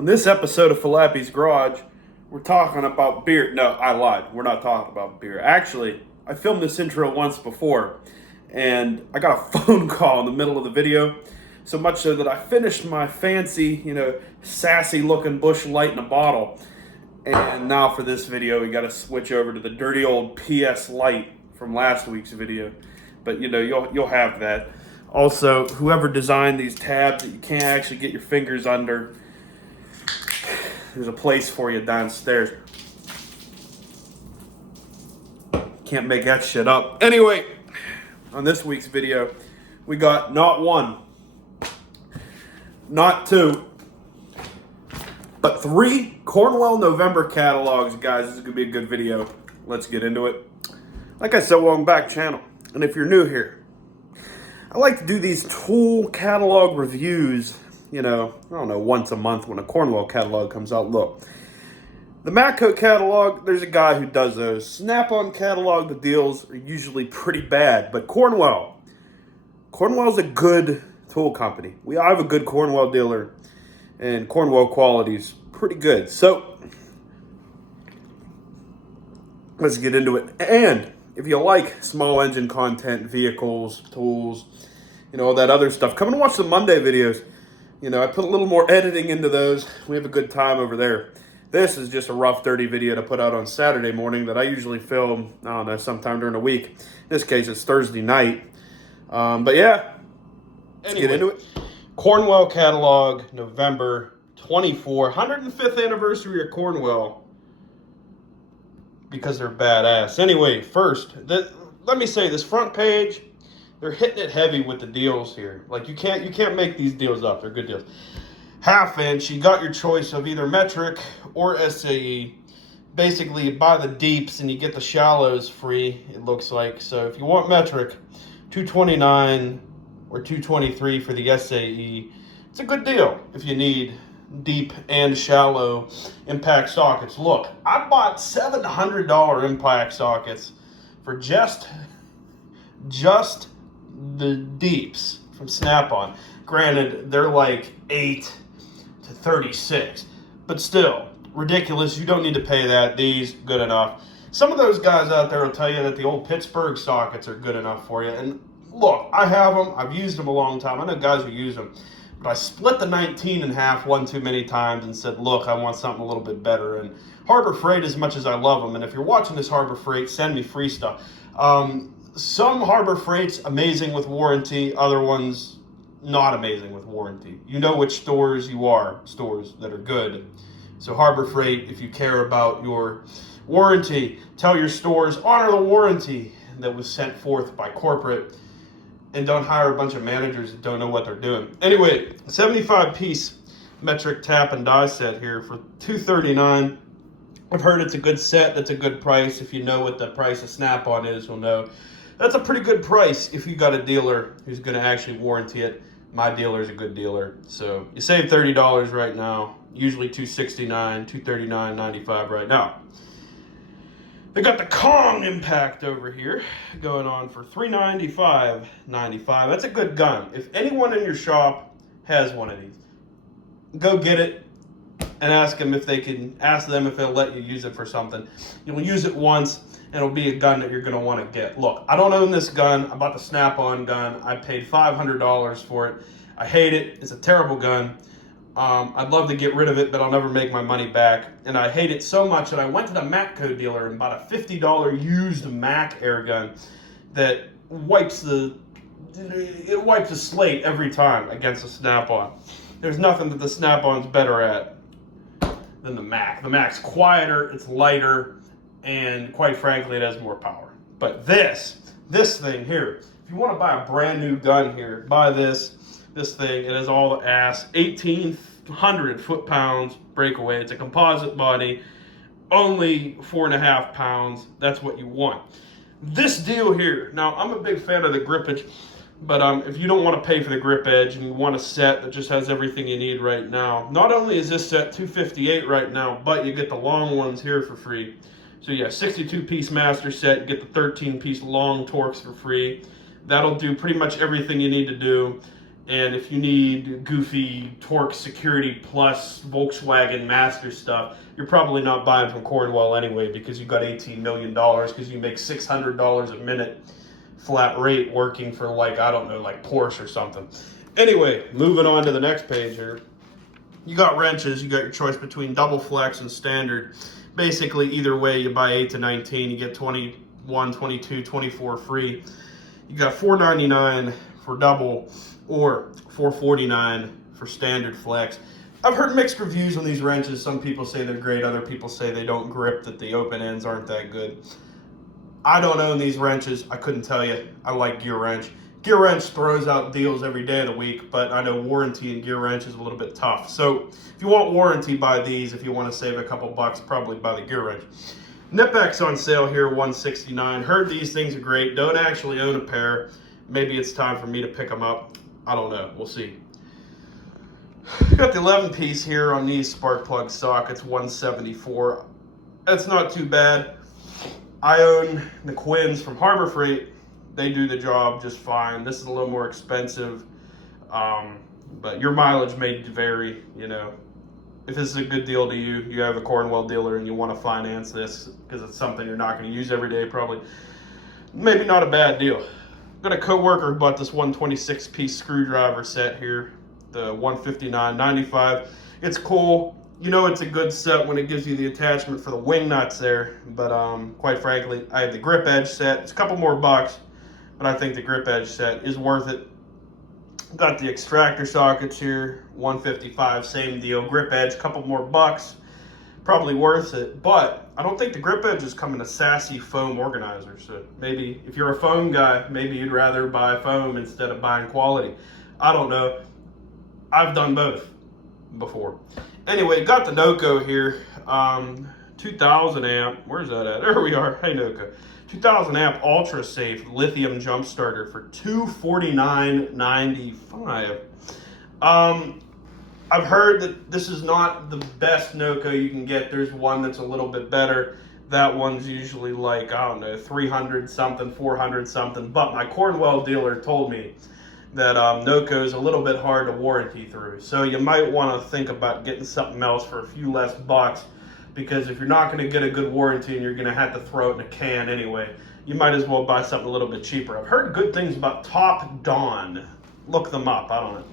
On this episode of Falappi's Garage, we're talking about beer. No, I lied. We're not talking about beer. Actually, I filmed this intro once before, and I got a phone call in the middle of the video, so much so that I finished my fancy, sassy-looking Busch Light in a bottle. And now for this video, we got to switch over to the dirty old PS Light from last week's video. But, you'll have that. Also, whoever designed these tabs that you can't actually get your fingers under, there's a place for you downstairs. Can't make that shit up. Anyway, on this week's video, we got not one, not two, but 3 Cornwell November catalogs, guys. This is going to be a good video. Let's get into it. Like I said, welcome back channel. And if you're new here, I like to do these tool catalog reviews, once a month when a Cornwell catalog comes out. Look, the Matco catalog, there's a guy who does those. Snap-on catalog, the deals are usually pretty bad. But Cornwell's a good tool company. I have a good Cornwell dealer, and Cornwell quality is pretty good. So, let's get into it. And if you like small engine content, vehicles, tools, all that other stuff, come and watch the Monday videos. I put a little more editing into those. We have a good time over there. This is just a rough, dirty video to put out on Saturday morning that I usually film, sometime during the week. In this case, it's Thursday night. But yeah, let's get into it. Cornwell catalog, November 24, 105th anniversary of Cornwell, because they're badass. Anyway, first, let me say, this front page, they're hitting it heavy with the deals here. Like, you can't make these deals up. They're good deals. Half inch, you got your choice of either metric or SAE. Basically, you buy the deeps and you get the shallows free, it looks like. So if you want metric, $229 or $223 for the SAE. It's a good deal if you need deep and shallow impact sockets. Look, I bought $700 impact sockets for just the deeps from Snap-on. Granted, they're like 8 to 36, but still ridiculous. You don't need to pay that. These, good enough. Some of those guys out there will tell you that the old Pittsburgh sockets are good enough for you. And look, I have them. I've used them a long time. I know guys who use them. But I split the 19 in half one too many times and said, look, I want something a little bit better. And Harbor Freight, as much as I love them, and if you're watching this Harbor Freight, send me free stuff. Some Harbor Freight's amazing with warranty, other ones not amazing with warranty. You know which stores that are good. So Harbor Freight, if you care about your warranty, tell your stores, honor the warranty that was sent forth by corporate, and don't hire a bunch of managers that don't know what they're doing. Anyway, 75-piece metric tap and die set here for $239. I've heard it's a good set. That's a good price. If you know what the price of Snap-on is, you'll know that's a pretty good price if you got a dealer who's going to actually warranty it. My dealer's a good dealer. So you save $30 right now. Usually $269, $239.95 right now. They got the Kong Impact over here going on for $395.95. That's a good gun. If anyone in your shop has one of these, go get it and ask them if they'll let you use it for something. You'll use it once, and it'll be a gun that you're going to want to get. Look, I don't own this gun. I bought the Snap-on gun. I paid $500 for it. I hate it. It's a terrible gun. I'd love to get rid of it, but I'll never make my money back. And I hate it so much that I went to the Matco dealer and bought a $50 used Mac air gun that wipes the slate every time against a Snap-on. There's nothing that the Snap-on's better at than the Mac. The Mac's quieter, it's lighter, and quite frankly, it has more power. But this thing here, if you want to buy a brand new gun here, buy this thing. It has all the ass, 1,800 foot-pounds breakaway. It's a composite body, only 4.5 pounds. That's what you want. This deal here, now I'm a big fan of the grippage, but if you don't want to pay for the grip edge and you want a set that just has everything you need right now, not only is this set $258 right now, but you get the long ones here for free. So yeah, 62-piece master set, you get the 13-piece long Torx for free. That'll do pretty much everything you need to do. And if you need goofy torque security plus Volkswagen master stuff, you're probably not buying from Cornwell anyway, because you've got $18 million, because you make $600 a minute flat rate working for, like, I don't know, like Porsche or something. Anyway, moving on to the next page here. You got wrenches. You got your choice between double flex and standard. Basically, either way, you buy 8 to 19, you get 21, 22, 24 free. You got $4.99 for double or $4.49 for standard flex. I've heard mixed reviews on these wrenches. Some people say they're great. Other people say they don't grip, that the open ends aren't that good. I don't own these wrenches. I couldn't tell you. I like Gear Wrench. Gear Wrench throws out deals every day of the week, but I know warranty in Gear Wrench is a little bit tough. So if you want warranty, buy these. If you want to save a couple bucks, probably buy the Gear Wrench. Nippex on sale here, $169. Heard these things are great. Don't actually own a pair. Maybe it's time for me to pick them up. I don't know. We'll see. Got the 11-piece here on these spark plug sockets, $174. That's not too bad. I own the Quins from Harbor Freight. They do the job just fine. This is a little more expensive, but your mileage may vary, you know. If this is a good deal to you, you have a Cornwell dealer and you want to finance this because it's something you're not going to use every day, probably, maybe not a bad deal. Got a coworker who bought this 126-piece screwdriver set here, the $159.95. It's cool. You know it's a good set when it gives you the attachment for the wing nuts there, but quite frankly, I have the grip edge set. It's a couple more bucks, but I think the grip edge set is worth it. Got the extractor sockets here, $155, same deal. Grip edge, couple more bucks, probably worth it. But I don't think the grip edges come in a sassy foam organizer. So maybe if you're a foam guy, maybe you'd rather buy foam instead of buying quality. I don't know. I've done both before. Anyway, got the Noco here, 2000 amp. Where's that at? There we are. Hey, Noco. 2000 amp ultra safe lithium jump starter for $249.95. I've heard that this is not the best Noco you can get. There's one that's a little bit better. That one's usually like, I don't know, 300 something, 400 something. But my Cornwell dealer told me that Noco is a little bit hard to warranty through. So you might want to think about getting something else for a few less bucks, because if you're not going to get a good warranty and you're going to have to throw it in a can anyway, you might as well buy something a little bit cheaper. I've heard good things about Top Dawn. Look them up. I don't know.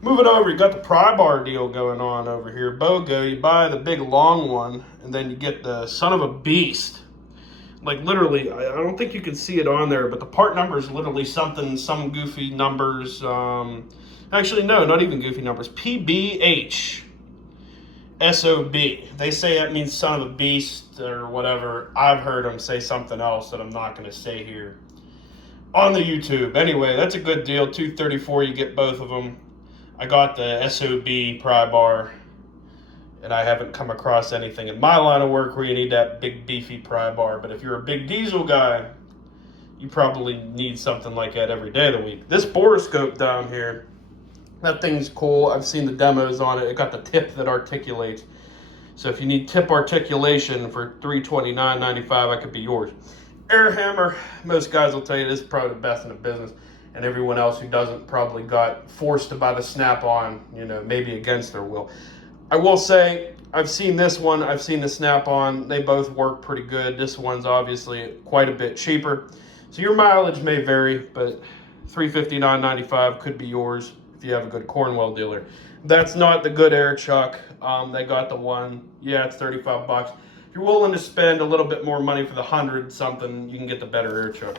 Moving over, you got the pry bar deal going on over here. BOGO, you buy the big long one, and then you get the son of a beast. Like literally, I don't think you can see it on there, but the part number is literally something, some goofy numbers. Actually, no, not even goofy numbers. PBH. SOB. They say that means son of a beast or whatever. I've heard them say something else that I'm not going to say here on the YouTube. Anyway, that's a good deal. $234, you get both of them. I got the SOB pry bar, and I haven't come across anything in my line of work where you need that big beefy pry bar. But if you're a big diesel guy, you probably need something like that every day of the week. This borescope down here, that thing's cool. I've seen the demos on it. It got the tip that articulates. So if you need tip articulation for $329.95, that could be yours. Air hammer, most guys will tell you this is probably the best in the business. And everyone else who doesn't probably got forced to buy the Snap-on, you know, maybe against their will. I will say, I've seen this one, I've seen the Snap-on. They both work pretty good. This one's obviously quite a bit cheaper. So your mileage may vary, but $359.95 could be yours if you have a good Cornwell dealer. That's not the good air chuck. They got the one. Yeah, it's 35 bucks. If you're willing to spend a little bit more money for the 100 something, you can get the better air chuck.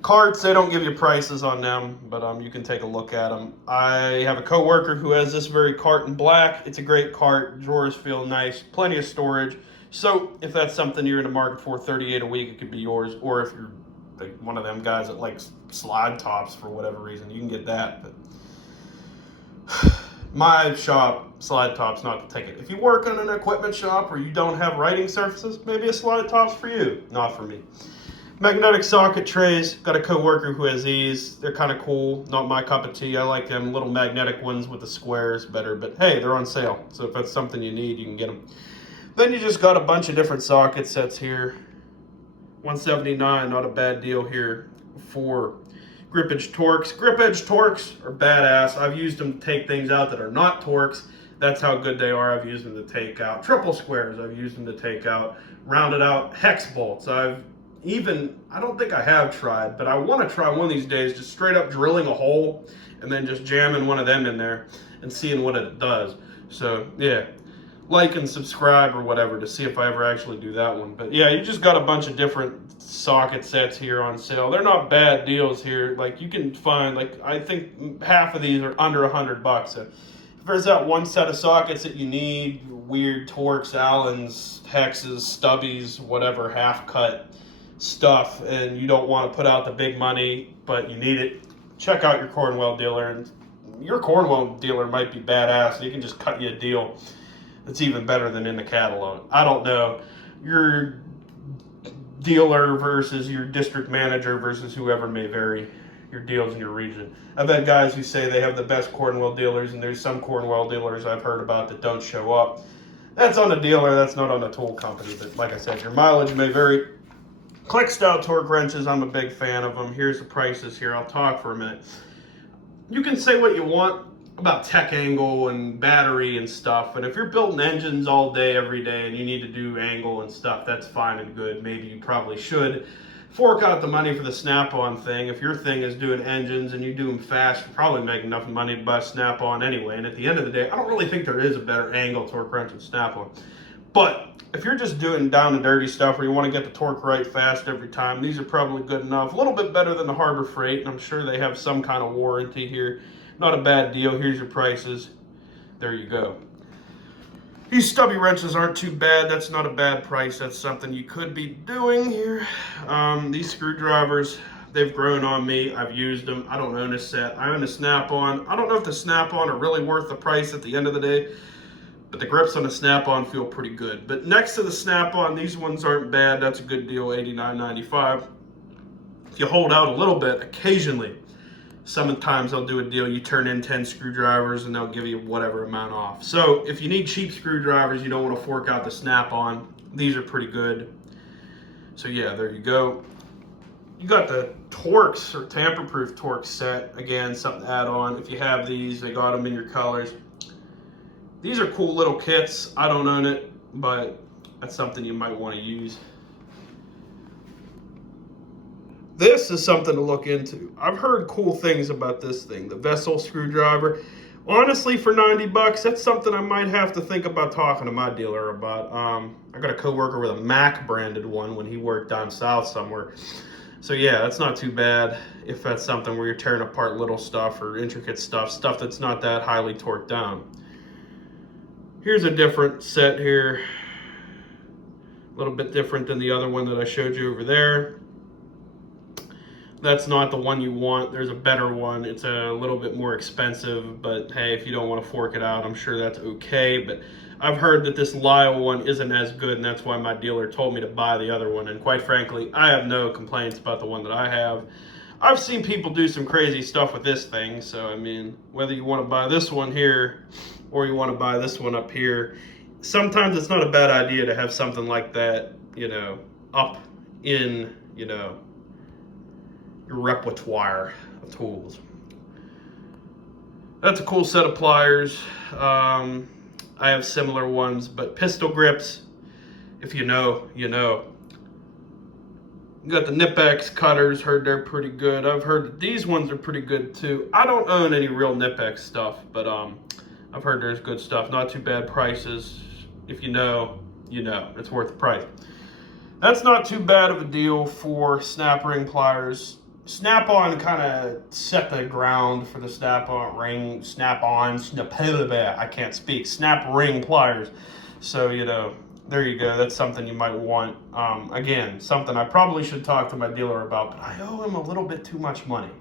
Carts, they don't give you prices on them, but you can take a look at them. I have a coworker who has this very cart in black. It's a great cart. Drawers feel nice. Plenty of storage. So if that's something you're in the market for, $38 a week, it could be yours. Or if you're like one of them guys that likes slide tops for whatever reason, you can get that. But my shop, slide tops not to take it. If you work in an equipment shop or you don't have writing surfaces, maybe a slide top's for you, not for me. Magnetic socket trays, got a coworker who has these. They're kind of cool, not my cup of tea. I like them little magnetic ones with the squares better, but hey, they're on sale. So if that's something you need, you can get them. Then you just got a bunch of different socket sets here. $179, not a bad deal here for grip edge Torx. Grip edge Torx are badass. I've used them to take things out that are not Torx. That's how good they are. I've used them to take out triple squares. I've used them to take out rounded out hex bolts. I don't think I have tried, but I want to try one of these days just straight up drilling a hole and then just jamming one of them in there and seeing what it does. So yeah, like and subscribe or whatever to see if I ever actually do that one. But yeah, you just got a bunch of different socket sets here on sale. They're not bad deals here. Like you can find, like I think half of these are under $100. So if there's that one set of sockets that you need, weird Torx, Allens, hexes, stubbies, whatever, half cut stuff, and you don't want to put out the big money, but you need it, check out your Cornwell dealer. And your Cornwell dealer might be badass. He can just cut you a deal that's even better than in the catalog. I don't know. Your dealer versus your district manager versus whoever may vary your deals in your region. I've had guys who say they have the best Cornwell dealers, and there's some Cornwell dealers I've heard about that don't show up. That's on the dealer, that's not on the tool company. But like I said, your mileage may vary. Click style torque wrenches, I'm a big fan of them. Here's the prices here. I'll talk for a minute. You can say what you want about tech angle and battery and stuff, and if you're building engines all day, every day, and you need to do angle and stuff, that's fine and good. Maybe you probably should fork out the money for the snap-on thing. If your thing is doing engines and you do them fast, you probably make enough money to buy snap-on anyway. And at the end of the day, I don't really think there is a better angle torque wrench than snap-on. But if you're just doing down and dirty stuff where you want to get the torque right fast every time, these are probably good enough. A little bit better than the Harbor Freight, and I'm sure they have some kind of warranty here. Not a bad deal. Here's your prices. There you go. These stubby wrenches aren't too bad. That's not a bad price. That's something you could be doing here. These screwdrivers, they've grown on me. I've used them. I don't own a set. I own a Snap-on. I don't know if the Snap-on are really worth the price at the end of the day, but the grips on the Snap-on feel pretty good. But next to the Snap-on, these ones aren't bad. That's a good deal, $89.95. If you hold out a little bit, occasionally, sometimes they'll do a deal. You turn in 10 screwdrivers and they'll give you whatever amount off. So if you need cheap screwdrivers, you don't want to fork out the Snap-on. These are pretty good. So yeah, there you go. You got the Torx or tamper-proof Torx set. Again, something to add on. If you have these, they got them in your colors. These are cool little kits. I don't own it, but that's something you might want to use. This is something to look into. I've heard cool things about this thing, the Vessel screwdriver. Honestly, for 90 bucks, that's something I might have to think about talking to my dealer about. I got a coworker with a Mac branded one when he worked down south somewhere. So yeah, that's not too bad if that's something where you're tearing apart little stuff or intricate stuff that's not that highly torqued down. Here's a different set here. A little bit different than the other one that I showed you over there. That's not the one you want. There's a better one. It's a little bit more expensive, but hey, if you don't want to fork it out, I'm sure that's okay. But I've heard that this Lyle one isn't as good, and that's why my dealer told me to buy the other one. And quite frankly, I have no complaints about the one that I have. I've seen people do some crazy stuff with this thing, so I mean, whether you want to buy this one here or you want to buy this one up here, sometimes it's not a bad idea to have something like that, you know, up in, you know, your repertoire of tools. That's a cool set of pliers. I have similar ones, but pistol grips, if you know, you know. You got the Nipex cutters, heard they're pretty good. I've heard that these ones are pretty good too. I don't own any real Nipex stuff, but I've heard there's good stuff. Not too bad prices. If you know, you know. It's worth the price. That's not too bad of a deal for snap ring pliers. Snap-on kind of set the ground for the snap-on ring, snap-on, I can't speak, snap ring pliers. So, you know, there you go. That's something you might want. Again, something I probably should talk to my dealer about, but I owe him a little bit too much money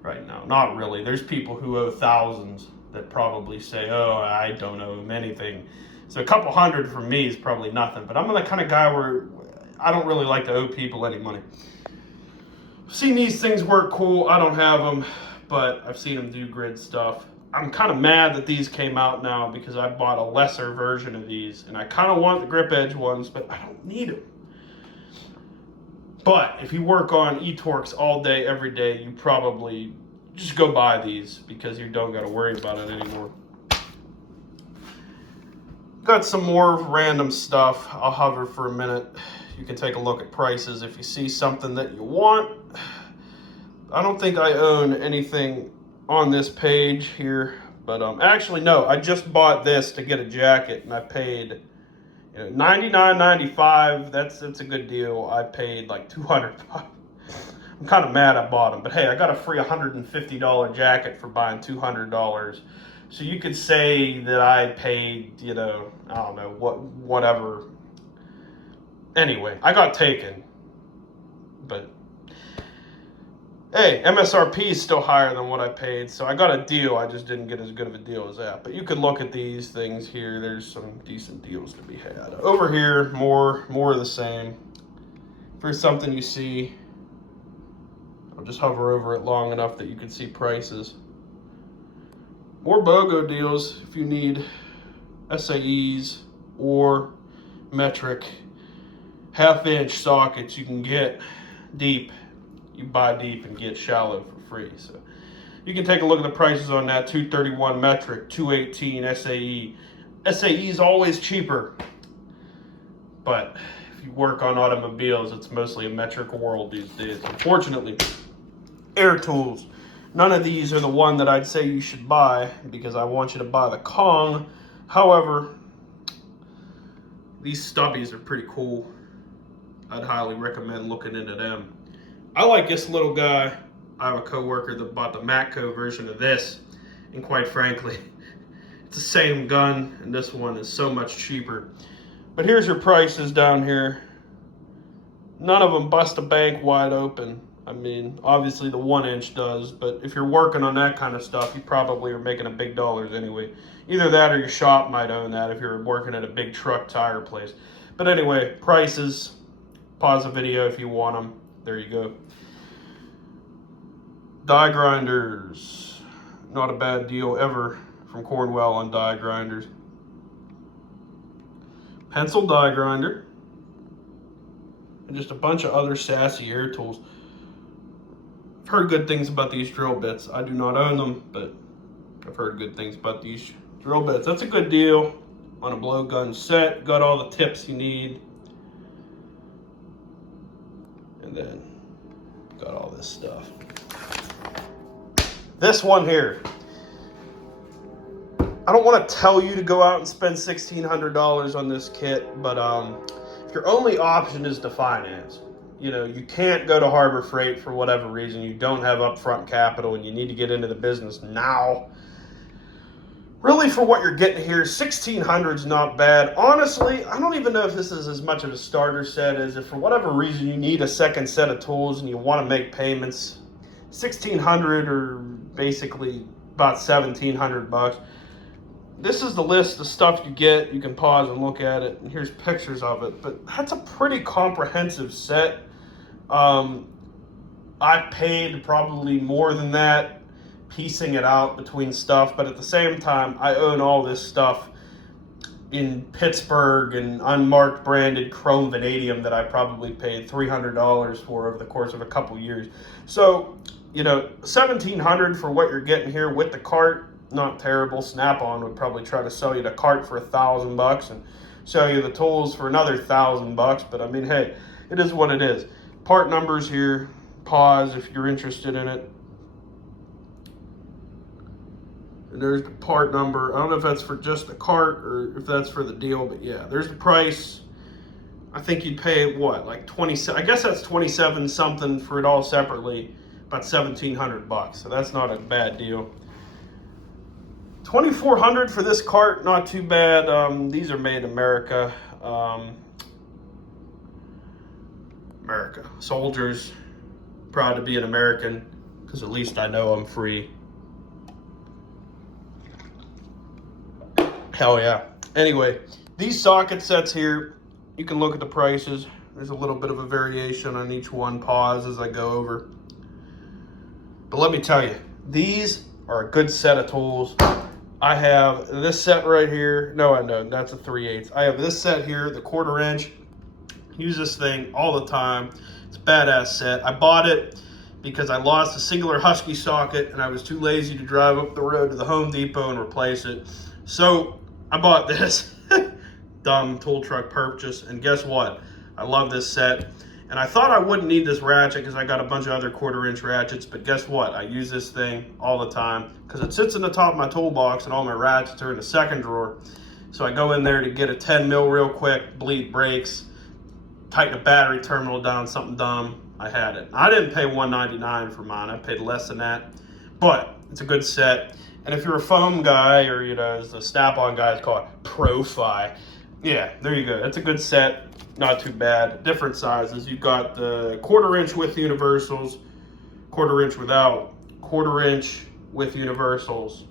right now. Not really. There's people who owe thousands that probably say, oh, I don't owe him anything. So a couple hundred for me is probably nothing, but I'm the kind of guy where I don't really like to owe people any money. Seen these things work cool. I don't have them, but I've seen them do grid stuff. I'm kind of mad that these came out now because I bought a lesser version of these, and I kind of want the grip edge ones, but I don't need them. But if you work on e-torques all day, every day, you probably just go buy these because you don't got to worry about it anymore. Got some more random stuff. I'll hover for a minute. You can take a look at prices if you see something that you want. I don't think I own anything on this page here, but actually no, I just bought this to get a jacket and I paid $99.95. That's a good deal. I paid like $200. I'm kind of mad I bought them, but hey, I got a free $150 jacket for buying $200. So you could say that I paid, I don't know, whatever. Anyway, I got taken. But hey, MSRP is still higher than what I paid, so I got a deal. I just didn't get as good of a deal as that. But you could look at these things here. There's some decent deals to be had. Over here, more of the same. If there's something you see, I'll just hover over it long enough that you can see prices. More BOGO deals if you need SAEs or metric. 1/2-inch sockets you can get deep. You buy deep and get shallow for free. So you can take a look at the prices on that. 231 metric, 218 SAE. SAE is always cheaper, but if you work on automobiles, it's mostly a metric world these days. Unfortunately, air tools. None of these are the one that I'd say you should buy because I want you to buy the Kong. However, these stubbies are pretty cool. I'd highly recommend looking into them. I like this little guy. I have a coworker that bought the Matco version of this, and quite frankly, it's the same gun, and this one is so much cheaper. But here's your prices down here. None of them bust a bank wide open. I mean, obviously the 1-inch does, but if you're working on that kind of stuff, you probably are making a big dollars anyway. Either that or your shop might own that if you're working at a big truck tire place. But anyway, prices. Pause the video if you want them. There you go. Die grinders. Not a bad deal ever from Cornwell on die grinders. Pencil die grinder. And just a bunch of other sassy air tools. I've heard good things about these drill bits. I do not own them, but I've heard good things about these drill bits. That's a good deal on a blowgun set. Got all the tips you need. And then got all this stuff. This one here. I don't want to tell you to go out and spend $1,600 on this kit, but if your only option is to finance, you can't go to Harbor Freight for whatever reason, you don't have upfront capital and you need to get into the business now. Really, for what you're getting here, $1,600 is not bad. Honestly, I don't even know if this is as much of a starter set as if for whatever reason you need a second set of tools and you want to make payments. $1,600 or basically about $1,700. This is the list of stuff you get. You can pause and look at it, and here's pictures of it. But that's a pretty comprehensive set. I paid probably more than that piecing it out between stuff, but at the same time, I own all this stuff in Pittsburgh and unmarked branded chrome vanadium that I probably paid $300 for over the course of a couple years. So, $1,700 for what you're getting here with the cart, not terrible. Snap-on would probably try to sell you the cart for $1,000 and sell you the tools for another $1,000. But I mean, hey, it is what it is. Part numbers here. Pause if you're interested in it. And there's the part number. I don't know if that's for just the cart or if that's for the deal, but yeah, there's the price. I think you'd pay what, like 27? I guess that's 27 something for it all separately, about $1,700. So that's not a bad deal. $2,400 for this cart, not too bad. These are made in America. America. Soldiers, proud to be an American, because at least I know I'm free. Hell yeah. Anyway, these socket sets here, you can look at the prices. There's a little bit of a variation on each one. Pause as I go over. But let me tell you, these are a good set of tools. I have this set right here. No, I know, that's a 3/8. I have this set here, the 1/4 inch. Use this thing all the time. It's a badass set. I bought it because I lost a singular Husky socket and I was too lazy to drive up the road to the Home Depot and replace it. So I bought this dumb tool truck purchase, and guess what? I love this set. And I thought I wouldn't need this ratchet because I got a bunch of other 1/4-inch ratchets, but guess what? I use this thing all the time because it sits in the top of my toolbox and all my ratchets are in the second drawer. So I go in there to get a 10 mil real quick, bleed brakes, tighten a battery terminal down, something dumb. I had it. I didn't pay $199 for mine. I paid less than that, but it's a good set. And if you're a foam guy, or as the Snap-on guys call it, Profi, yeah, there you go. It's a good set. Not too bad. Different sizes. You've got the 1/4-inch with universals, 1/4-inch without, 1/4-inch with universals,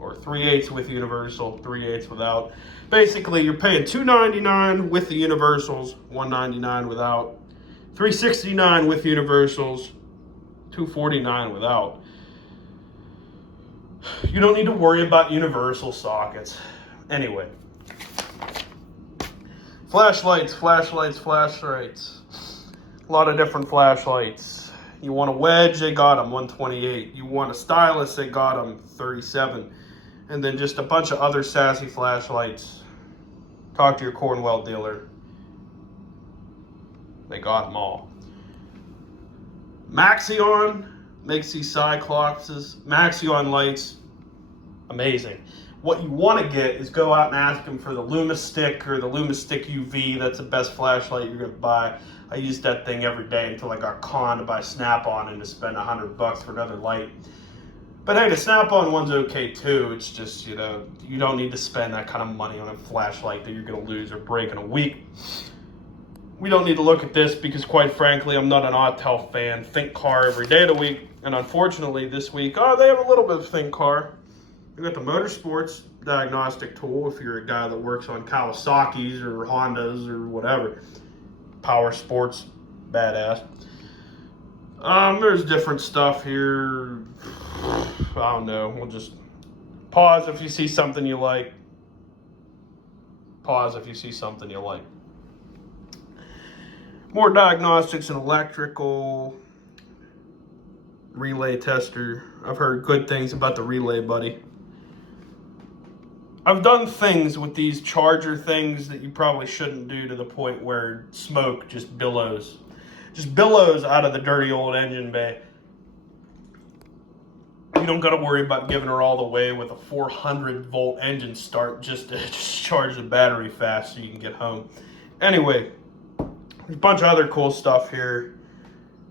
or 3/8 with universal, 3/8 without. Basically, you're paying $299 with the universals, $199 without, $369 with universals, $249 without. You don't need to worry about universal sockets. Anyway. Flashlights. A lot of different flashlights. You want a wedge, they got them, 128. You want a stylus, they got them, 37. And then just a bunch of other sassy flashlights. Talk to your Cornwell dealer. They got them all. Maxion makes these Cyclopses. Maxion lights, amazing. What you want to get is go out and ask them for the Lumistick or the Lumistick UV. That's the best flashlight you're going to buy. I use that thing every day until I got conned to buy Snap-on and to spend $100 for another light. But hey, the Snap-on one's okay too. It's just, you don't need to spend that kind of money on a flashlight that you're going to lose or break in a week. We don't need to look at this because, quite frankly, I'm not an Autel fan. Think car every day of the week. And unfortunately, this week, they have a little bit of think car. You got the Motorsports diagnostic tool if you're a guy that works on Kawasaki's or Hondas or whatever. Power Sports, badass. There's different stuff here. I don't know. We'll just pause if you see something you like. Pause if you see something you like. More diagnostics and electrical. Relay tester. I've heard good things about the relay, buddy. I've done things with these charger things that you probably shouldn't do, to the point where smoke just billows out of the dirty old engine bay. You don't got to worry about giving her all the way with a 400-volt engine start just to charge the battery fast so you can get home. Anyway, there's a bunch of other cool stuff here.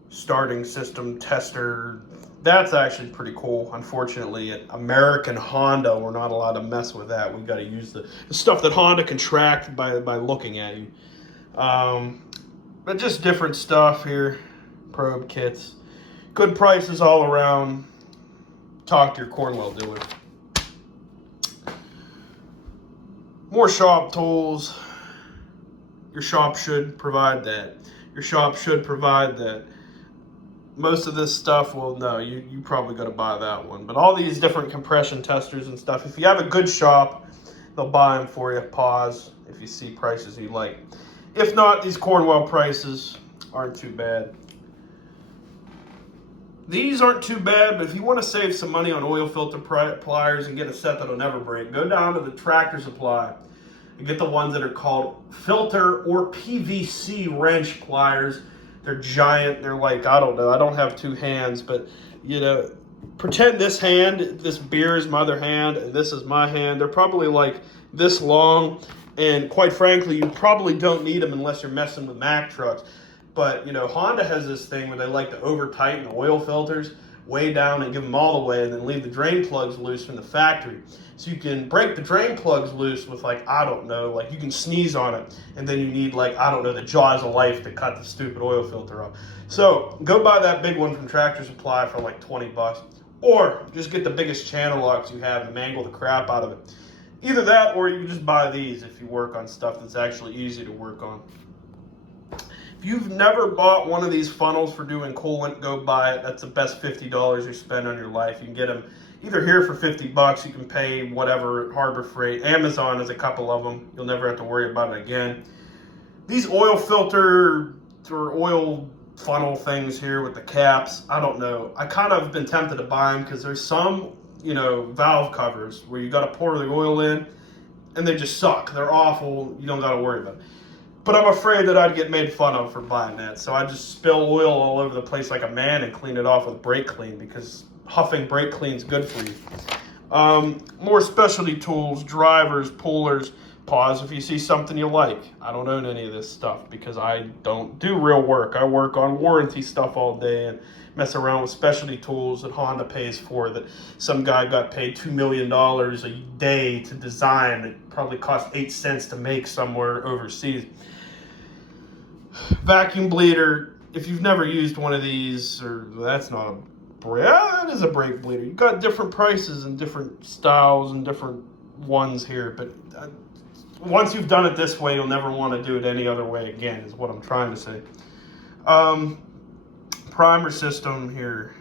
Starting system tester. That's actually pretty cool. Unfortunately, at American Honda, we're not allowed to mess with that. We've got to use the stuff that Honda can track by looking at you. But just different stuff here. Probe kits. Good prices all around. Talk to your Cornwell dealer. More shop tools. Your shop should provide that. Most of this stuff, well, no, you probably got to buy that one. But all these different compression testers and stuff, if you have a good shop, they'll buy them for you. Pause if you see prices you like. If not, these Cornwell prices aren't too bad. These aren't too bad, but if you want to save some money on oil filter pliers and get a set that'll never break, go down to the Tractor Supply and get the ones that are called filter or PVC wrench pliers. They're giant. They're like, I don't know. I don't have two hands, but, pretend this beer is my other hand, and this is my hand. They're probably like this long, and quite frankly, you probably don't need them unless you're messing with Mack trucks. But, Honda has this thing where they like to over-tighten the oil filters way down and give them all the way and then leave the drain plugs loose from the factory. So you can break the drain plugs loose with, you can sneeze on it, and then you need, the jaws of life to cut the stupid oil filter off. So go buy that big one from Tractor Supply for like $20. Or just get the biggest channel locks you have and mangle the crap out of it. Either that, or you can just buy these if you work on stuff that's actually easy to work on. If you've never bought one of these funnels for doing coolant, go buy it. That's the best $50 you spend on your life. You can get them either here for $50. You can pay whatever at Harbor Freight. Amazon has a couple of them. You'll never have to worry about it again. These oil filter or oil funnel things here with the caps. I don't know. I kind of been tempted to buy them because there's some, valve covers where you got to pour the oil in and they just suck. They're awful. You don't got to worry about it. But I'm afraid that I'd get made fun of for buying that. So I just spill oil all over the place like a man and clean it off with brake clean, because huffing brake clean is good for you. More specialty tools, drivers, pullers. Pause if you see something you like. I don't own any of this stuff because I don't do real work. I work on warranty stuff all day and mess around with specialty tools that Honda pays for, that some guy got paid $2 million a day to design. It probably cost 8 cents to make somewhere overseas. Vacuum bleeder. If you've never used one of these, or that's not a brake, that is a brake bleeder. You've got different prices and different styles and different ones here, but once you've done it this way, you'll never want to do it any other way again, is what I'm trying to say. Primer system here.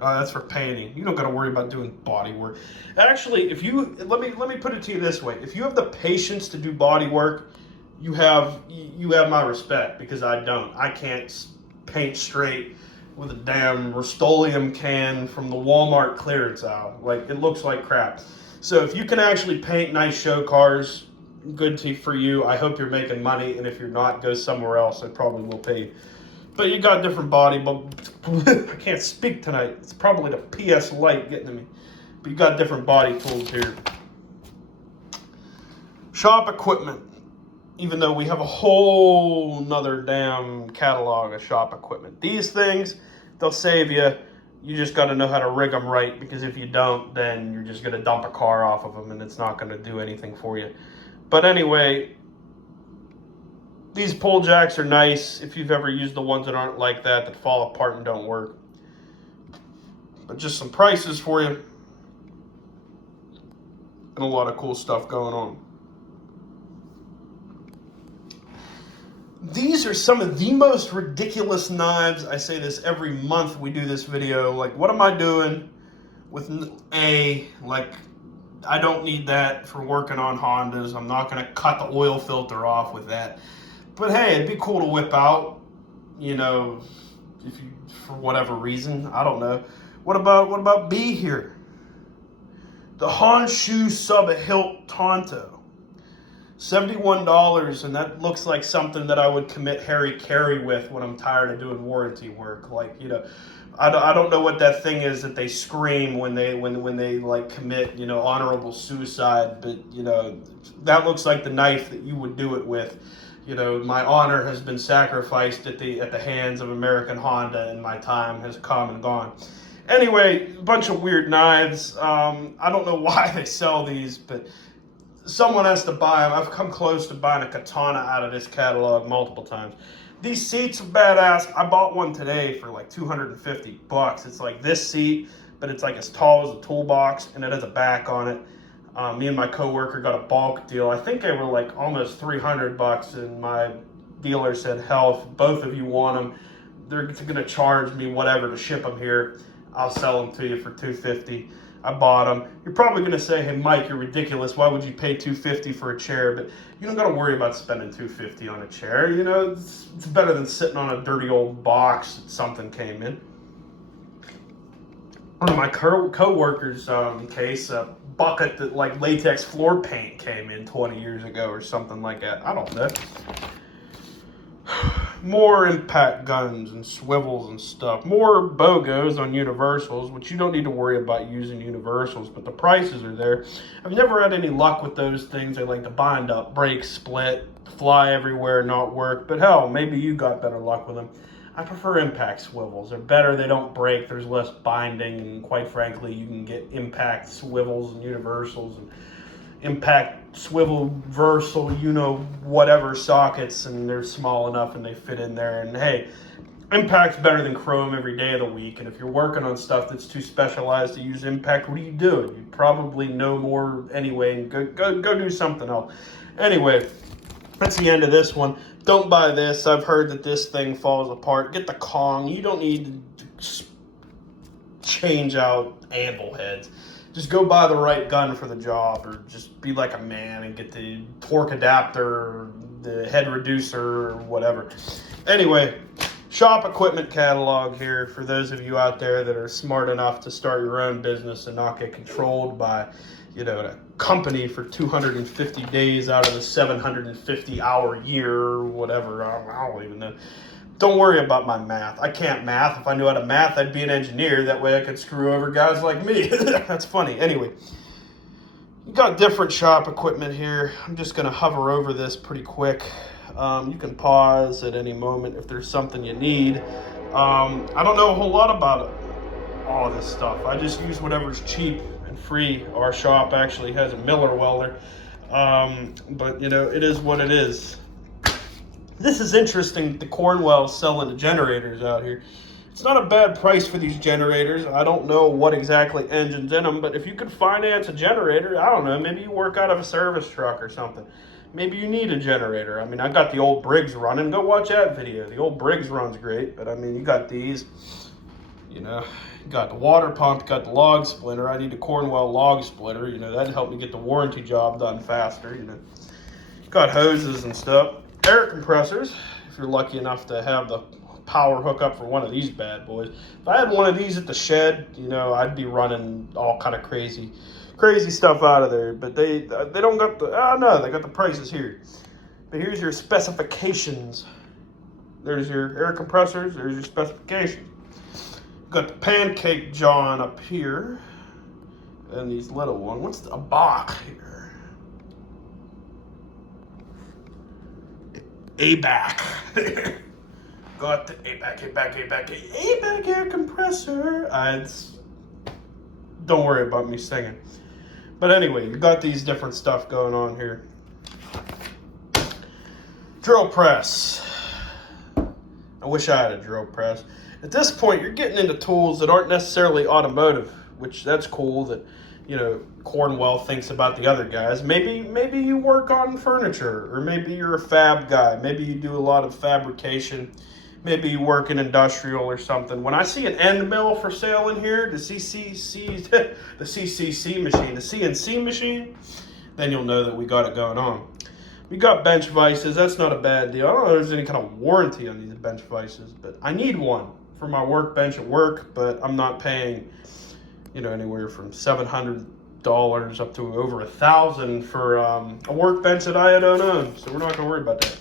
That's for painting. You don't got to worry about doing body work. Actually, if you let me put it to you this way: if you have the patience to do body work, you have my respect, because I don't. I can't paint straight with a damn Rust-Oleum can from the Walmart clearance aisle. Like, it looks like crap. So if you can actually paint nice show cars, good for you. I hope you're making money, and if you're not, go somewhere else. I probably will pay you. But you got different body, but I can't speak tonight. It's probably the PS Lite getting to me. But you got different body tools here. Shop equipment. Even though we have a whole nother damn catalog of shop equipment. These things, they'll save you. You just got to know how to rig them right, because if you don't, then you're just going to dump a car off of them and it's not going to do anything for you. But anyway, these pull jacks are nice if you've ever used the ones that aren't like that fall apart and don't work. But just some prices for you. And a lot of cool stuff going on. These are some of the most ridiculous knives. I say this every month we do this video. Like, what am I doing with I don't need that for working on Hondas. I'm not going to cut the oil filter off with that. But hey, it'd be cool to whip out, if you, for whatever reason, I don't know. What about B here? The Honshu Sub-Hilt Tonto. $71, and that looks like something that I would commit Harry Carey with when I'm tired of doing warranty work. Like, I don't know what that thing is that they scream when they like commit, honorable suicide, but that looks like the knife that you would do it with. My honor has been sacrificed at the hands of American Honda, and my time has come and gone. Anyway, a bunch of weird knives. I don't know why they sell these, but someone has to buy them. I've come close to buying a katana out of this catalog multiple times. These seats are badass. I bought one today for like $250. It's like this seat, but it's like as tall as a toolbox, and it has a back on it. Me and my coworker got a bulk deal. I think they were like almost $300, and my dealer said, hell, if both of you want them, they're going to charge me whatever to ship them here. I'll sell them to you for $250. I bought them. You're probably going to say, hey, Mike, you're ridiculous. Why would you pay $250 for a chair? But you don't got to worry about spending $250 on a chair. It's better than sitting on a dirty old box that something came in. One of my co-workers case, a bucket that like latex floor paint came in 20 years ago or something like that. I don't know. More impact guns and swivels and stuff. More BOGOs on universals, which you don't need to worry about using universals, but the prices are there. I've never had any luck with those things. They like to bind up, break, split, fly everywhere, not work. But hell, maybe you got better luck with them. I prefer impact swivels. They're better, they don't break, there's less binding, and quite frankly, you can get impact swivels and universals and impact swivel versal, whatever sockets, and they're small enough and they fit in there. And hey, impact's better than chrome every day of the week. And if you're working on stuff that's too specialized to use impact, what are you doing? You probably know more anyway, and go do something else. Anyway, that's the end of this one. Don't buy this. I've heard that this thing falls apart. Get the Kong. You don't need to change out anvil heads. Just go buy the right gun for the job, or just be like a man and get the torque adapter, the head reducer, or whatever. Anyway, shop equipment catalog here for those of you out there that are smart enough to start your own business and not get controlled by, a company for 250 days out of the 750-hour year or whatever. I don't even know. Don't worry about my math. I can't math. If I knew how to math, I'd be an engineer. That way I could screw over guys like me. That's funny. Anyway, you got different shop equipment here. I'm just going to hover over this pretty quick. You can pause at any moment if there's something you need. I don't know a whole lot about all this stuff. I just use whatever's cheap and free. Our shop actually has a Miller welder. But, it is what it is. This is interesting, the Cornwell selling the generators out here. It's not a bad price for these generators. I don't know what exactly engine's in them, but if you could finance a generator, I don't know, maybe you work out of a service truck or something. Maybe you need a generator. I mean, I got the old Briggs running. Go watch that video. The old Briggs runs great, but I mean, you got these, you got the water pump, you got the log splitter. I need a Cornwell log splitter. That'd help me get the warranty job done faster. Got hoses and stuff. Air compressors, if you're lucky enough to have the power hookup for one of these bad boys. If I had one of these at the shed, I'd be running all kind of crazy stuff out of there. But they don't got they got the prices here. But here's your specifications. There's your air compressors. There's your specifications. Got the pancake John up here, and these little ones. What's a Bach here? ABAC. Got the ABAC air compressor. Don't worry about me singing. But anyway, you got these different stuff going on here. Drill press. I wish I had a drill press. At this point, you're getting into tools that aren't necessarily automotive, which that's cool that, Cornwell thinks about the other guys. Maybe you work on furniture, or maybe you're a fab guy. Maybe you do a lot of fabrication. Maybe you work in industrial or something. When I see an end mill for sale in here, the CCC machine, the CNC machine, then you'll know that we got it going on. We got bench vices. That's not a bad deal. I don't know if there's any kind of warranty on these bench vices, but I need one for my workbench at work, but I'm not paying, anywhere from $700 up to over $1,000 for a workbench that I don't own. So we're not going to worry about that.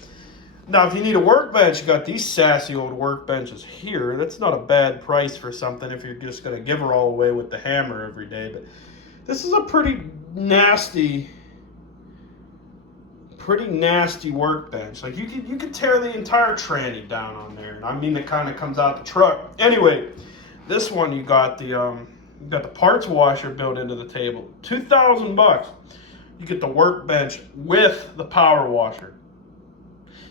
Now, if you need a workbench, you got these sassy old workbenches here. That's not a bad price for something if you're just going to give her all away with the hammer every day. But this is a pretty nasty workbench. Like you could tear the entire tranny down on there. And I mean, it kind of comes out the truck. Anyway, this one you got the parts washer built into the table. $2,000. You get the workbench with the power washer.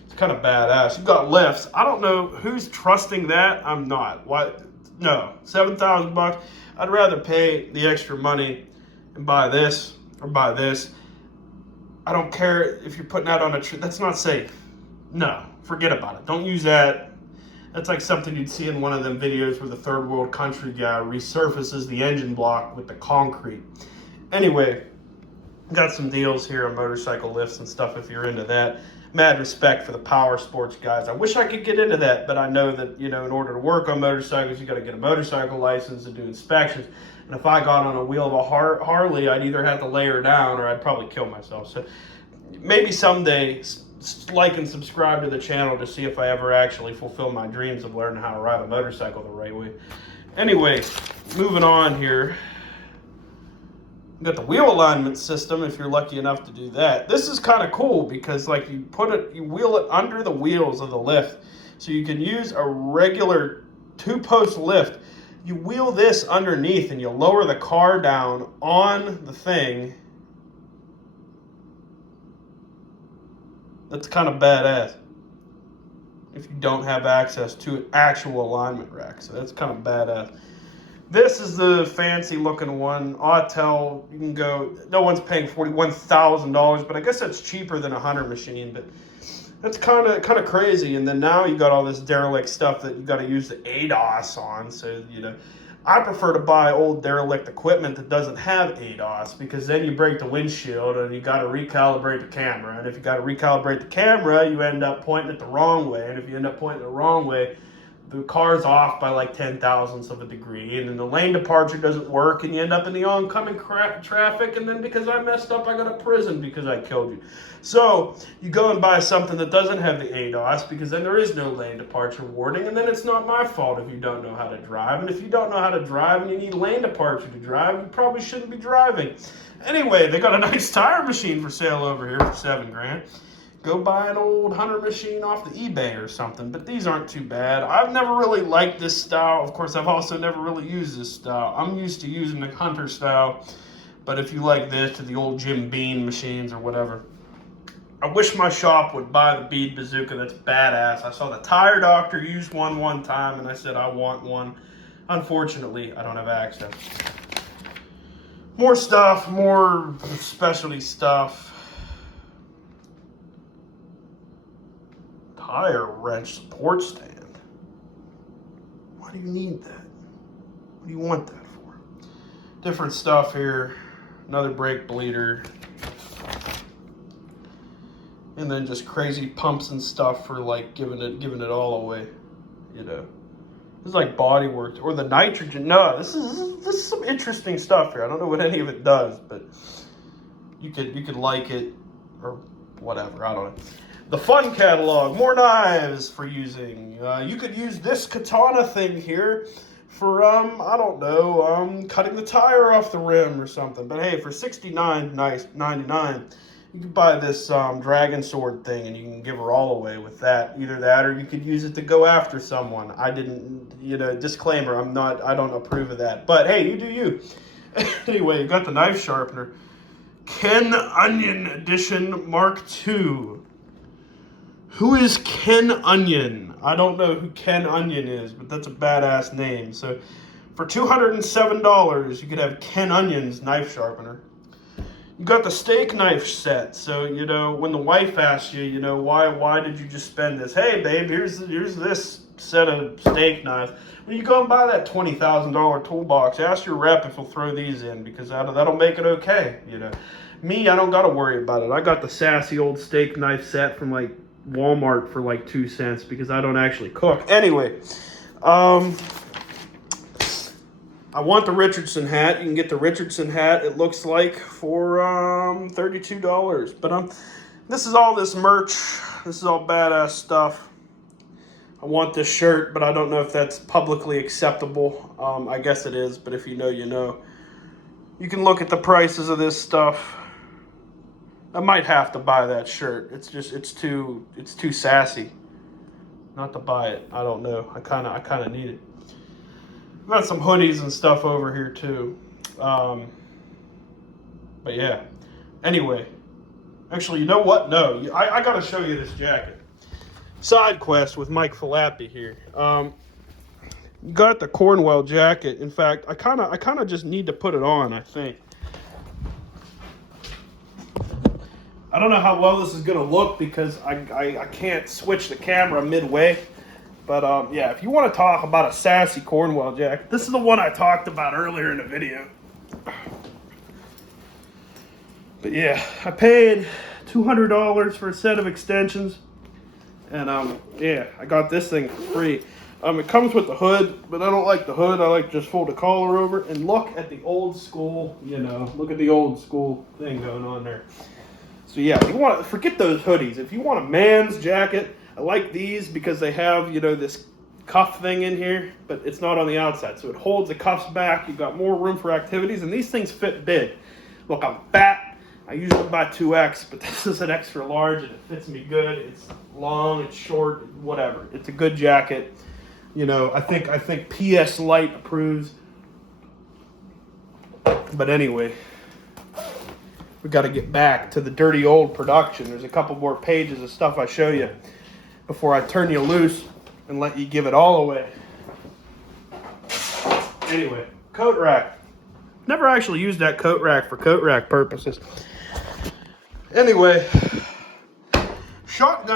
It's kind of badass. You got lifts. I don't know who's trusting that. I'm not. Why? No, $7,000. I'd rather pay the extra money and buy this or buy this. I don't care if you're putting that on a tree. That's not safe. No, forget about it. Don't use that. That's like something you'd see in one of them videos where the third world country guy resurfaces the engine block with the concrete. Anyway, got some deals here on motorcycle lifts and stuff if you're into that. Mad respect for the power sports guys. I wish I could get into that, but I know that, in order to work on motorcycles, you got to get a motorcycle license and do inspections. And if I got on a wheel of a Harley, I'd either have to lay her down or I'd probably kill myself. So maybe someday, like and subscribe to the channel to see if I ever actually fulfill my dreams of learning how to ride a motorcycle the right way. Anyway, moving on here. You got the wheel alignment system if you're lucky enough to do that. This is kind of cool because like you wheel it under the wheels of the lift. So you can use a regular 2-post lift. You wheel this underneath and you lower the car down on the thing. That's kind of badass if you don't have access to an actual alignment rack. So that's kind of badass. This is the fancy looking one. Autel, you can go, no one's paying $41,000, but I guess that's cheaper than a Hunter machine, but that's kind of crazy. And then now you got all this derelict stuff that you got to use the ADAS on. So, I prefer to buy old derelict equipment that doesn't have ADAS because then you break the windshield and you got to recalibrate the camera. And if you got to recalibrate the camera, you end up pointing it the wrong way. And if you end up pointing it the wrong way, the car's off by like 10,000ths of a degree, and then the lane departure doesn't work, and you end up in the oncoming traffic, and then because I messed up, I go to prison because I killed you. So you go and buy something that doesn't have the ADAS, because then there is no lane departure warning, and then it's not my fault if you don't know how to drive. And if you don't know how to drive and you need lane departure to drive, you probably shouldn't be driving. Anyway, they got a nice tire machine for sale over here for $7,000. Go buy an old Hunter machine off the eBay or something, but these aren't too bad. I've never really liked this style. Of course, I've also never really used this style. I'm used to using the Hunter style, but if you like this, to the old Jim Beam machines or whatever. I wish my shop would buy the bead bazooka. That's badass. I saw the tire doctor use one time, and I said I want one. Unfortunately, I don't have access. More stuff, more specialty stuff. Tire wrench support stand. Why do you need that? What do you want that for? Different stuff here. Another brake bleeder. And then just crazy pumps and stuff for like giving it all away. You know. This is like body work or the nitrogen. No, this is some interesting stuff here. I don't know what any of it does, but you could like it or whatever. I don't know. The fun catalog, more knives for using. You could use this katana thing here for, I don't know, cutting the tire off the rim or something. But hey, for $69.99, you can buy this dragon sword thing, and you can give her all away with that. Either that, or you could use it to go after someone. I didn't, disclaimer, I don't approve of that. But hey, you do you. Anyway, you got the knife sharpener. Ken Onion Edition Mark II. Who is Ken Onion? I don't know who Ken Onion is, but that's a badass name. So for $207, you could have Ken Onion's knife sharpener. You got the steak knife set. So, when the wife asks you, why did you just spend this? Hey, babe, here's this set of steak knives. When you go and buy that $20,000 toolbox, ask your rep if he'll throw these in, because that'll make it okay, Me, I don't got to worry about it. I got the sassy old steak knife set from like Walmart for like 2 cents because I don't actually cook. Anyway, I want the Richardson hat. You can get the Richardson hat, it looks like, for $32. But this is all this merch. This is all badass stuff. I want this shirt, but I don't know if that's publicly acceptable. I guess it is, but if you know, you know. You can look at the prices of this stuff. I might have to buy that shirt. It's too sassy not to buy it. I don't know. I kind of need it. I've got some hoodies and stuff over here too. But yeah. Anyway, actually, you know what? No, I got to show you this jacket. Side quest with Mike Falappi here. You got the Cornwell jacket. In fact, I kind of just need to put it on, I think. I don't know how well this is going to look because I can't switch the camera midway. But yeah, if you want to talk about a sassy Cornwell jacket, this is the one I talked about earlier in the video. But yeah, I paid $200 for a set of extensions. And yeah, I got this thing for free. It comes with the hood, but I don't like the hood. I like just fold the collar over and look at the old school, look at the old school thing going on there. So yeah, if you want to forget those hoodies. If you want a man's jacket, I like these because they have, this cuff thing in here, but it's not on the outside. So it holds the cuffs back. You've got more room for activities, and these things fit big. Look, I'm fat. I usually buy 2X, but this is an extra large, and it fits me good. It's long, it's short, whatever. It's a good jacket. I think PS Light approves. But anyway, we got to get back to the dirty old production. There's a couple more pages of stuff I show you before I turn you loose and let you give it all away. Anyway, coat rack. Never actually used that coat rack for coat rack purposes. Anyway, shot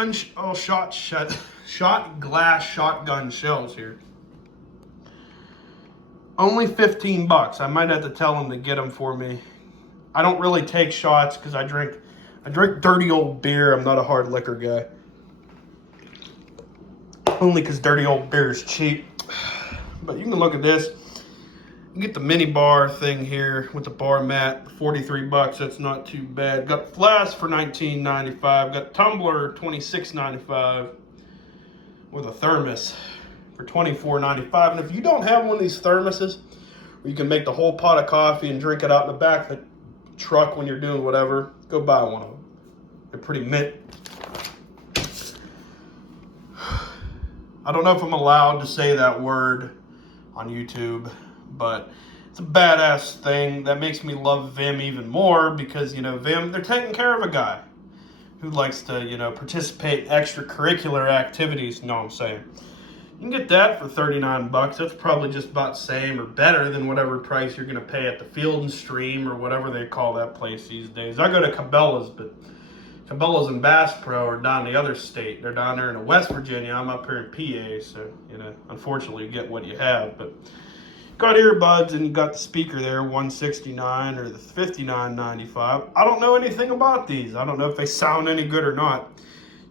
glass shotgun shells here. Only $15. I might have to tell them to get them for me. I don't really take shots because I drink dirty old beer. I'm not a hard liquor guy. only because dirty old beer is cheap. But you can look at this. You get the mini bar thing here with the bar mat, 43 bucks. That's not too bad. Got flask for $19.95. Got tumbler, $26.95. With a thermos for $24.95. And if you don't have one of these thermoses, where you can make the whole pot of coffee and drink it out in the back of the truck when you're doing whatever, go buy one of them. They're pretty mint. I don't know if I'm allowed to say that word on YouTube, but it's a badass thing that makes me love Vim even more because, you know, Vim, they're taking care of a guy who likes to, you know, participate in extracurricular activities, you know what I'm saying? You can get that for 39 bucks. That's probably just about the same or better than whatever price you're going to pay at the Field and Stream or whatever they call that place these days. I go to Cabela's, but Cabela's and Bass Pro are down the other state. They're down there in West Virginia. I'm up here in PA, so, you know, unfortunately you get what you have. But got earbuds and you got the speaker there, $169 or the $59.95. I don't know anything about these. I don't know if they sound any good or not.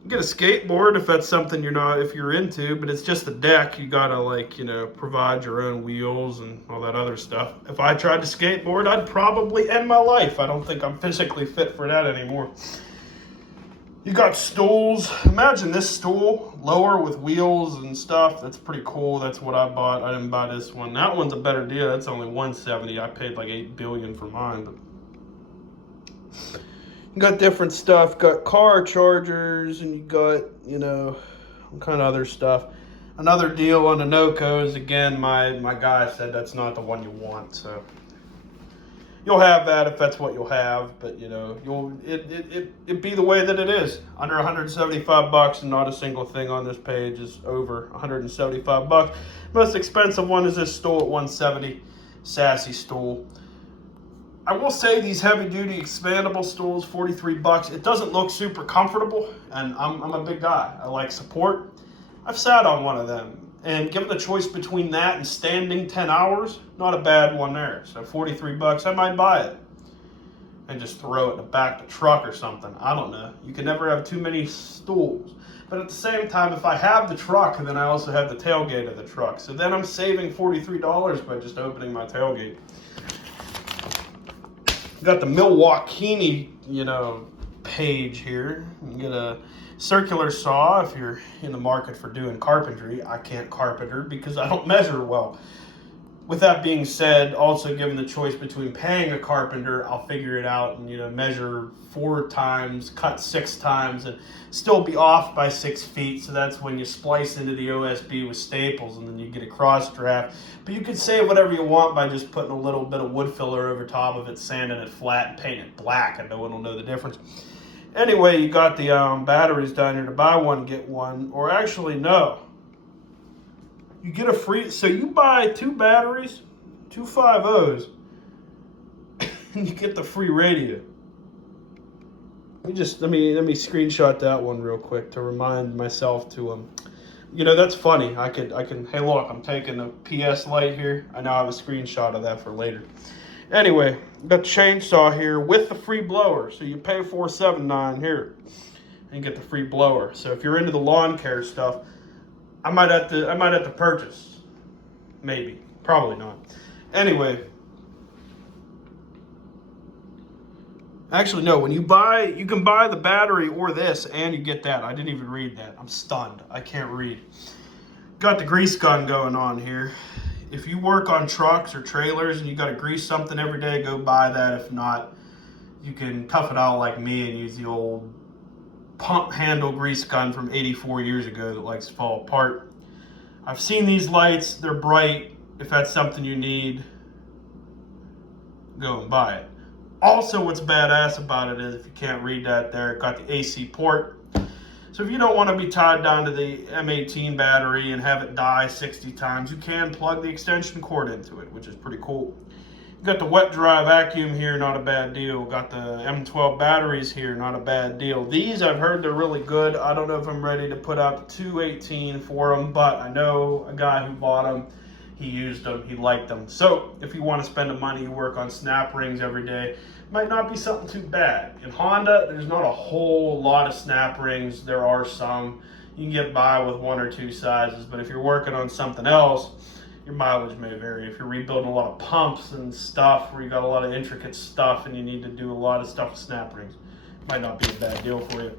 You get a skateboard if that's something if you're into, but it's just the deck. You gotta, like, you know, provide your own wheels and all that other stuff. If I tried to skateboard, I'd probably end my life. I don't think I'm physically fit for that anymore. You got stools. Imagine this stool, lower with wheels and stuff. That's pretty cool. That's what I bought. I didn't buy this one. That one's a better deal. That's only $170. I paid like $8 billion for mine. But you got different stuff. Got car chargers, and you got, you know, all kind of other stuff. Another deal on the Nocos. Again, my guy said that's not the one you want, so you'll have that if that's what you'll have, but, you know, it be the way that it is. Under 175 bucks, and not a single thing on this page is over 175 bucks. Most expensive one is this stool at 170, Sassy stool. I will say these heavy duty expandable stools, 43 bucks. It doesn't look super comfortable, and I'm a big guy. I like support. I've sat on one of them. And given the choice between that and standing 10 hours, not a bad one there. So 43 bucks, I might buy it. And just throw it in the back of the truck or something. I don't know. You can never have too many stools. But at the same time, if I have the truck, then I also have the tailgate of the truck. So then I'm saving $43 by just opening my tailgate. Got the Milwaukee, you know, page here. You can get a circular saw if you're in the market for doing carpentry. I can't carpenter because I don't measure well. With that being said, also given the choice between paying a carpenter, I'll figure it out and, you know, measure 4 times, cut 6 times, and still be off by 6 feet. So that's when you splice into the OSB with staples, and then you get a cross draft. But you can save whatever you want by just putting a little bit of wood filler over top of it, sanding it flat, and painting it black, and no one will know the difference. Anyway, you got the batteries down here to buy one, get one. Or actually, no. You get a free, so you buy 2 batteries, 2 5.0s, and you get the free radio. Let me screenshot that one real quick to remind myself to, you know, that's funny. I can, hey look, I'm taking a PS light here. I now have a screenshot of that for later. Anyway, got the chainsaw here with the free blower. So you pay $479 here and get the free blower. So if you're into the lawn care stuff, I might have to purchase. Maybe. Probably not. Anyway. Actually, no. When you can buy the battery or this, and you get that. I didn't even read that. I'm stunned. I can't read. Got the grease gun going on here. If you work on trucks or trailers and you got to grease something every day, go buy that. If not, you can tough it out like me and use the old pump handle grease gun from 84 years ago that likes to fall apart. I've seen these lights. They're bright. If that's something you need, go and buy it. Also, what's badass about it is, if you can't read that there, it got the AC port. So if you don't want to be tied down to the M18 battery and have it die 60 times, you can plug the extension cord into it, which is pretty cool. You got the wet dry vacuum here, not a bad deal. Got the M12 batteries here, not a bad deal. These, I've heard they're really good. I don't know if I'm ready to put out the 218 for them, but I know a guy who bought them. He used them, he liked them. So if you want to spend the money, you work on snap rings every day, might not be something too bad. In Honda, there's not a whole lot of snap rings. There are some. you can get by with 1 or 2 sizes. But if you're working on something else, your mileage may vary. If you're rebuilding a lot of pumps and stuff where you got a lot of intricate stuff and you need to do a lot of stuff with snap rings, it might not be a bad deal for you.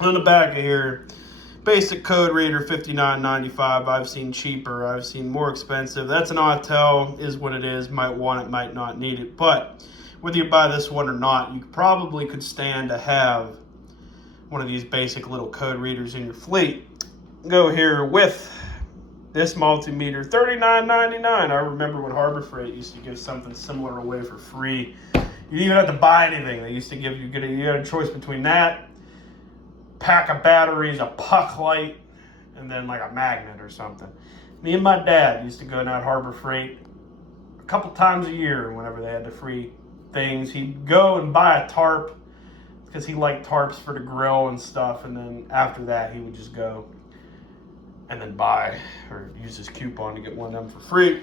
On the back of here, basic code reader, $59.95. I've seen cheaper, I've seen more expensive. That's an Autel, is what it is. Might want it, might not need it. But whether you buy this one or not, you probably could stand to have one of these basic little code readers in your fleet. Go here with this multimeter, $39.99. I remember when Harbor Freight used to give something similar away for free. You didn't even have to buy anything. They used to give you had a choice between that, pack of batteries, a puck light, and then like a magnet or something. Me and my dad used to go down Harbor Freight a couple times a year whenever they had the free things. He'd go and buy a tarp because he liked tarps for the grill and stuff, and then after that he would just go and then buy or use his coupon to get one of them for free.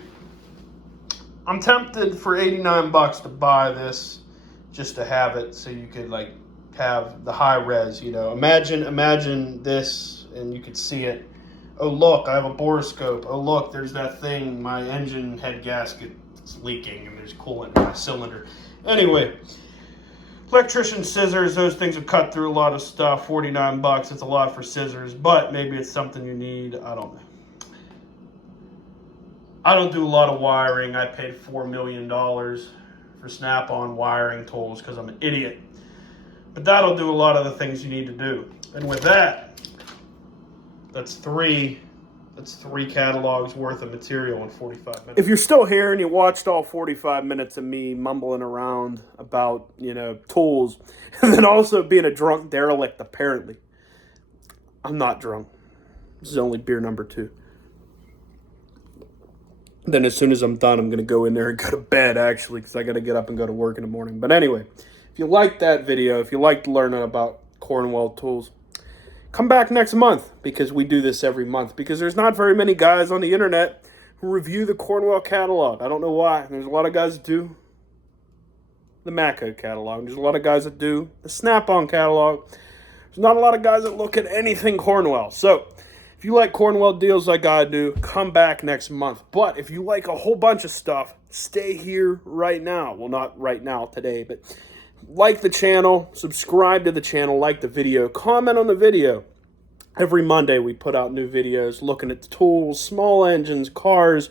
I'm tempted for $89 to buy this just to have it so you could like have the high res, you know. Imagine this and you could see it. Oh look, I have a borescope. Oh look, there's that thing, my engine head gasket is leaking and there's coolant in my cylinder. Anyway, electrician scissors, those things have cut through a lot of stuff. $49, it's a lot for scissors, but maybe it's something you need. I don't know. I don't do a lot of wiring. I paid $4 million for Snap-on wiring tools because I'm an idiot. But that'll do a lot of the things you need to do. And with that, that's three catalogs worth of material in 45 minutes. If you're still here and you watched all 45 minutes of me mumbling around about, tools, and then also being a drunk derelict, apparently. I'm not drunk. This is only beer number 2. Then as soon as I'm done, I'm going to go in there and go to bed, actually, because I got to get up and go to work in the morning. But anyway, if you liked that video, if you liked learning about Cornwell tools, come back next month, because we do this every month, because there's not very many guys on the internet who review the Cornwell catalog. I don't know why. There's a lot of guys that do the Matco catalog. There's a lot of guys that do the Snap-on catalog. There's not a lot of guys that look at anything Cornwell. So if you like Cornwell deals like I do, come back next month. But if you like a whole bunch of stuff, stay here right now. Well, not right now today, but like the channel, subscribe to the channel, like the video, comment on the video. Every Monday we put out new videos looking at the tools, small engines, cars,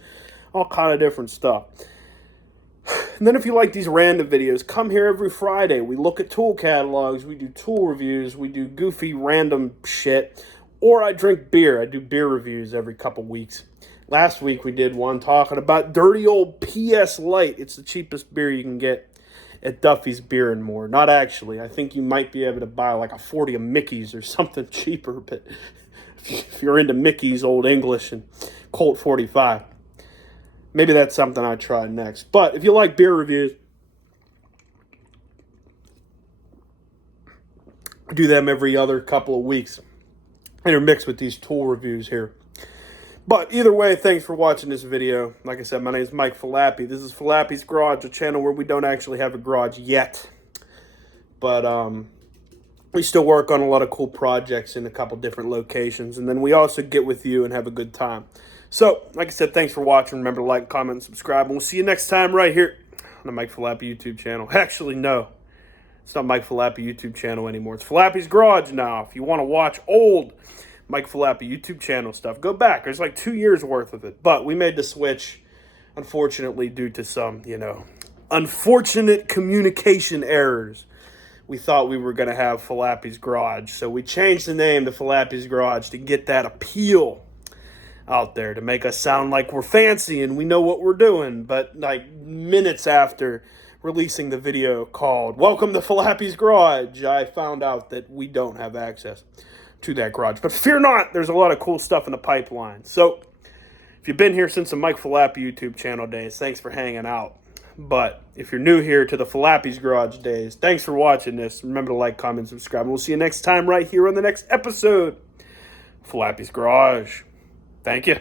all kind of different stuff. And then if you like these random videos, come here every Friday. We look at tool catalogs, we do tool reviews, we do goofy random shit. Or I drink beer. I do beer reviews every couple weeks. Last week we did one talking about dirty old PS Light. It's the cheapest beer you can get at Duffy's Beer and More. Not actually. I think you might be able to buy like a 40 of Mickey's or something cheaper. But if you're into Mickey's Old English and Colt 45, maybe that's something I'd try next. But if you like beer reviews, I do them every other couple of weeks, intermixed with these tool reviews here. But either way, thanks for watching this video. Like I said, my name is Mike Falappi. This is Falappi's Garage, a channel where we don't actually have a garage yet. But we still work on a lot of cool projects in a couple different locations. And then we also get with you and have a good time. So, like I said, thanks for watching. Remember to like, comment, and subscribe. And we'll see you next time right here on the Mike Falappi YouTube channel. Actually, no. It's not Mike Falappi YouTube channel anymore. It's Falappi's Garage now. If you want to watch old Mike Falappi YouTube channel stuff, go back. There's like 2 years worth of it. But we made the switch, unfortunately, due to some, unfortunate communication errors. We thought we were going to have Falappi's Garage. So we changed the name to Falappi's Garage to get that appeal out there, to make us sound like we're fancy and we know what we're doing. But like minutes after releasing the video called Welcome to Falappi's Garage, I found out that we don't have access to that garage. But fear not, there's a lot of cool stuff in the pipeline. So if you've been here since the Mike Falappi YouTube channel days, thanks for hanging out. But if you're new here to the Falappi's Garage days, thanks for watching this. Remember to like, comment, subscribe, and we'll see you next time right here on the next episode of Falappi's Garage. Thank you.